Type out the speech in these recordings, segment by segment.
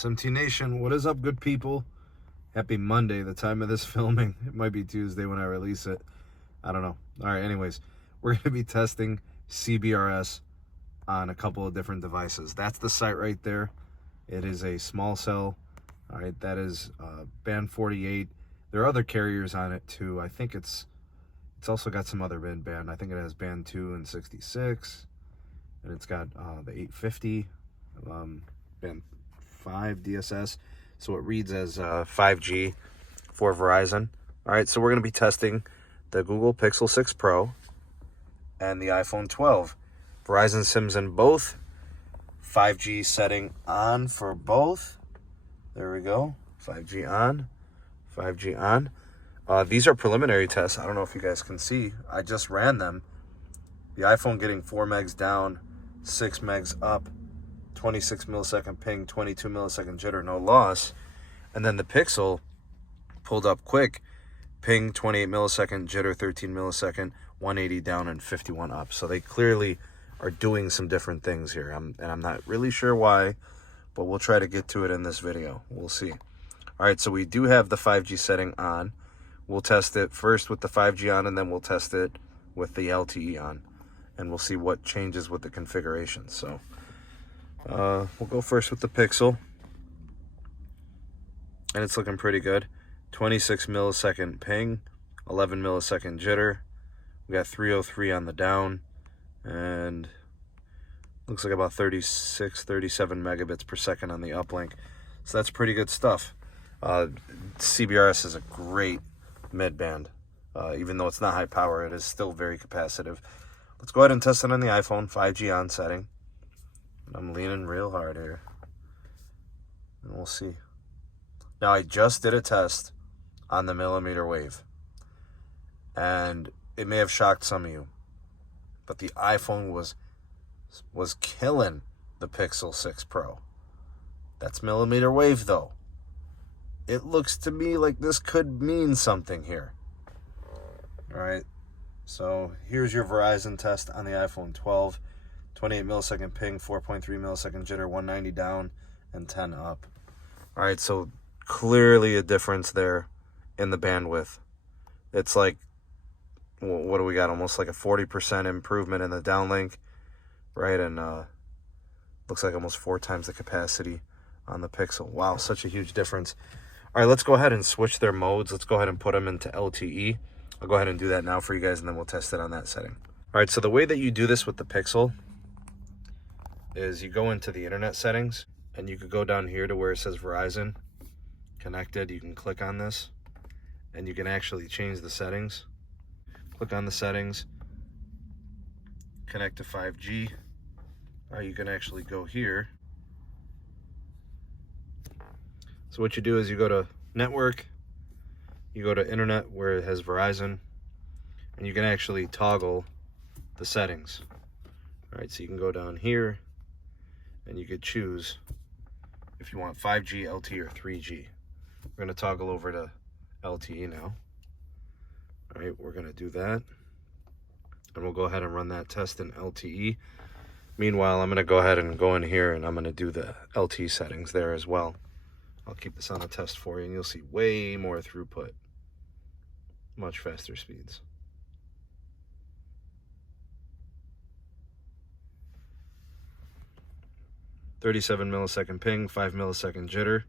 SMT Nation, what is up, good people? Happy Monday, the time of this filming. It might be Tuesday when I release it. I don't know. All right, anyways, we're going to be testing CBRS on a couple of different devices. That's the site right there. It is a small cell. All right, that is band 48. There are other carriers on it too. I think it's also got some other band. I think it has band 2 and 66. And it's got the 850, band 5 DSS. So it reads as 5G for Verizon. All right, so we're going to be testing the Google Pixel 6 Pro and the iPhone 12. Verizon SIMs in both. 5G setting on for both. There we go. 5G on. 5G on. These are preliminary tests. I don't know if you guys can see. I just ran them. The iPhone getting 4 megs down, 6 megs up, 26 millisecond ping, 22 millisecond jitter, no loss. And then the Pixel pulled up quick, ping 28 millisecond, jitter 13 millisecond, 180 down and 51 up. So they clearly are doing some different things here. And I'm not really sure why, but we'll try to get to it in this video. We'll see. All right, so we do have the 5G setting on. We'll test it first with the 5G on, and then we'll test it with the LTE on. And we'll see what changes with the configuration. So we'll go first with the Pixel. And it's looking pretty good. 26 millisecond ping, 11 millisecond jitter. We got 303 on the down. And looks like about 36, 37 megabits per second on the uplink. So that's pretty good stuff. CBRS is a great mid-band. Even though it's not high power, it is still very capacitive. Let's go ahead and test it on the iPhone, 5G on setting. I'm leaning real hard here. And we'll see. Now, I just did a test on the millimeter wave. And it may have shocked some of you. But the iPhone was killing the Pixel 6 Pro. That's millimeter wave, though. It looks to me like this could mean something here. All right. So here's your Verizon test on the iPhone 12. 28 millisecond ping, 4.3 millisecond jitter, 190 down, and 10 up. All right, so clearly a difference there in the bandwidth. It's like, what do we got? Almost like a 40% improvement in the downlink, right? And looks like almost 4 times the capacity on the Pixel. Wow, such a huge difference. All right, let's go ahead and switch their modes. Let's go ahead and put them into LTE. I'll go ahead and do that now for you guys, and then we'll test it on that setting. All right, so the way that you do this with the Pixel is you go into the internet settings, and you could go down here to where it says Verizon connected. You can click on this, and you can actually change the settings. Click on the settings, connect to 5G, or you can actually go here. So what you do is you go to network, you go to internet where it has Verizon, and you can actually toggle the settings. All right, so you can go down here and you could choose if you want 5G, LTE, or 3G. We're gonna toggle over to LTE now. All right, we're gonna do that. And we'll go ahead and run that test in LTE. Meanwhile, I'm gonna go ahead and go in here and I'm gonna do the LTE settings there as well. I'll keep this on a test for you and you'll see way more throughput. Much faster speeds. .37 millisecond ping, 5 millisecond jitter,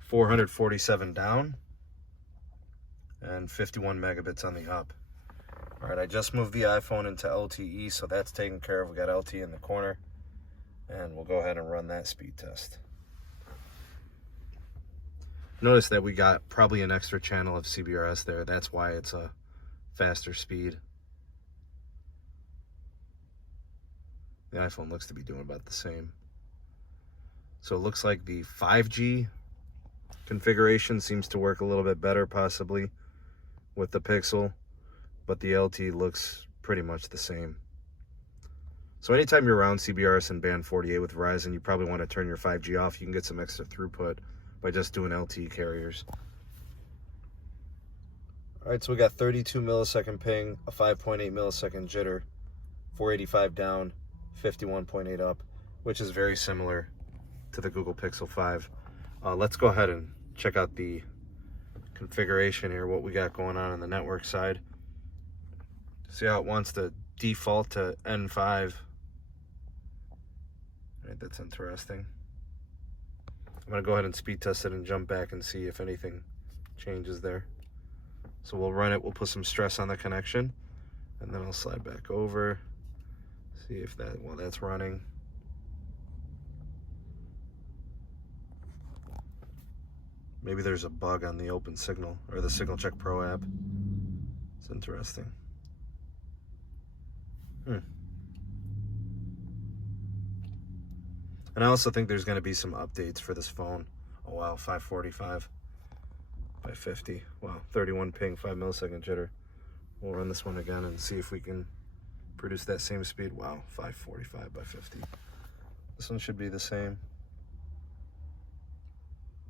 447 down, and 51 megabits on the up. All right, I just moved the iPhone into LTE, so that's taken care of. We got LTE in the corner, and we'll go ahead and run that speed test. Notice that we got probably an extra channel of CBRS there. That's why it's a faster speed. The iPhone looks to be doing about the same. So it looks like the 5G configuration seems to work a little bit better possibly with the Pixel, but the LTE looks pretty much the same. So anytime you're around CBRS and band 48 with Verizon, you probably want to turn your 5G off. You can get some extra throughput by just doing LTE carriers. All right, so we got 32 millisecond ping, a 5.8 millisecond jitter, 485 down, 51.8 up, which is very similar to the Google Pixel 5. Let's go ahead and check out the configuration here, what we got going on the network side. See how it wants to default to N5. All right, that's interesting. I'm going to go ahead and speed test it and jump back and see if anything changes there. So we'll run it, we'll put some stress on the connection, and then I'll slide back over, see if that, well, that's running. Maybe there's a bug on the Open Signal or the Signal Check Pro app. It's interesting. And I also think there's going to be some updates for this phone. Oh wow, 545 by 50. Wow, 31 ping, 5 millisecond jitter. We'll run this one again and see if we can produce that same speed. Wow, 545 by 50. This one should be the same.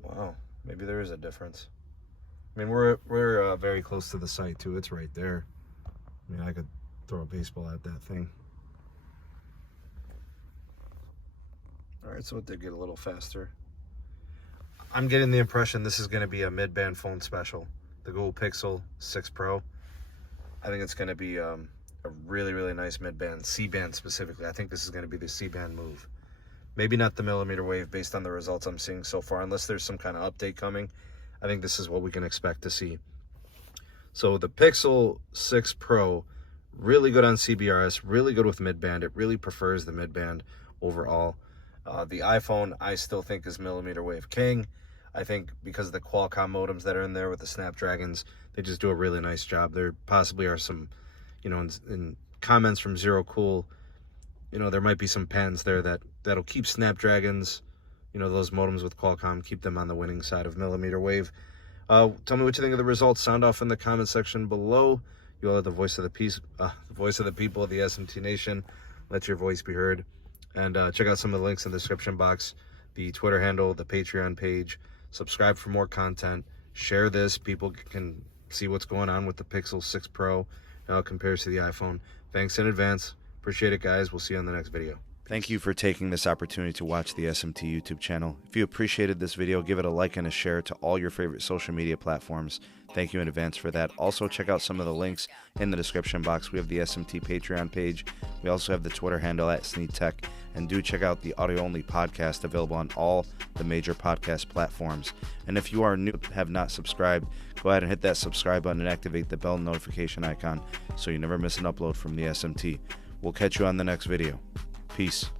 Wow, maybe there is a difference. I mean, we're very close to the site too. It's right there. I mean, I could throw a baseball at that thing. All right, so it did get a little faster. I'm getting the impression this is going to be a mid-band phone special. The Google Pixel 6 Pro. I think it's going to be a really, really nice mid-band, C-band specifically. I think this is going to be the C-band move. Maybe not the millimeter wave based on the results I'm seeing so far, unless there's some kind of update coming. I think this is what we can expect to see. So the Pixel 6 Pro, really good on CBRS, really good with mid-band. It really prefers the mid-band overall. The iPhone, I still think, is millimeter wave king. I think because of the Qualcomm modems that are in there with the Snapdragons, they just do a really nice job. There possibly are some, you know, in comments from Zero Cool, you know, there might be some patents there that'll keep Snapdragons, you know, those modems with Qualcomm, keep them on the winning side of millimeter wave. Tell me what you think of the results. Sound off in the comment section below. You all are the voice of the people of the SMT Nation. Let your voice be heard. And check out some of the links in the description box, the Twitter handle, the Patreon page. Subscribe for more content. Share this. People can see what's going on with the Pixel 6 Pro and how it compares to the iPhone. Thanks in advance. Appreciate it, guys. We'll see you on the next video. Thank you for taking this opportunity to watch the SMT YouTube channel. If you appreciated this video, give it a like and a share to all your favorite social media platforms. Thank you in advance for that. Also, check out some of the links in the description box. We have the SMT Patreon page. We also have the Twitter handle @SneedTech. And do check out the audio-only podcast available on all the major podcast platforms. And if you are new, have not subscribed, go ahead and hit that subscribe button and activate the bell notification icon so you never miss an upload from the SMT. We'll catch you on the next video. Peace.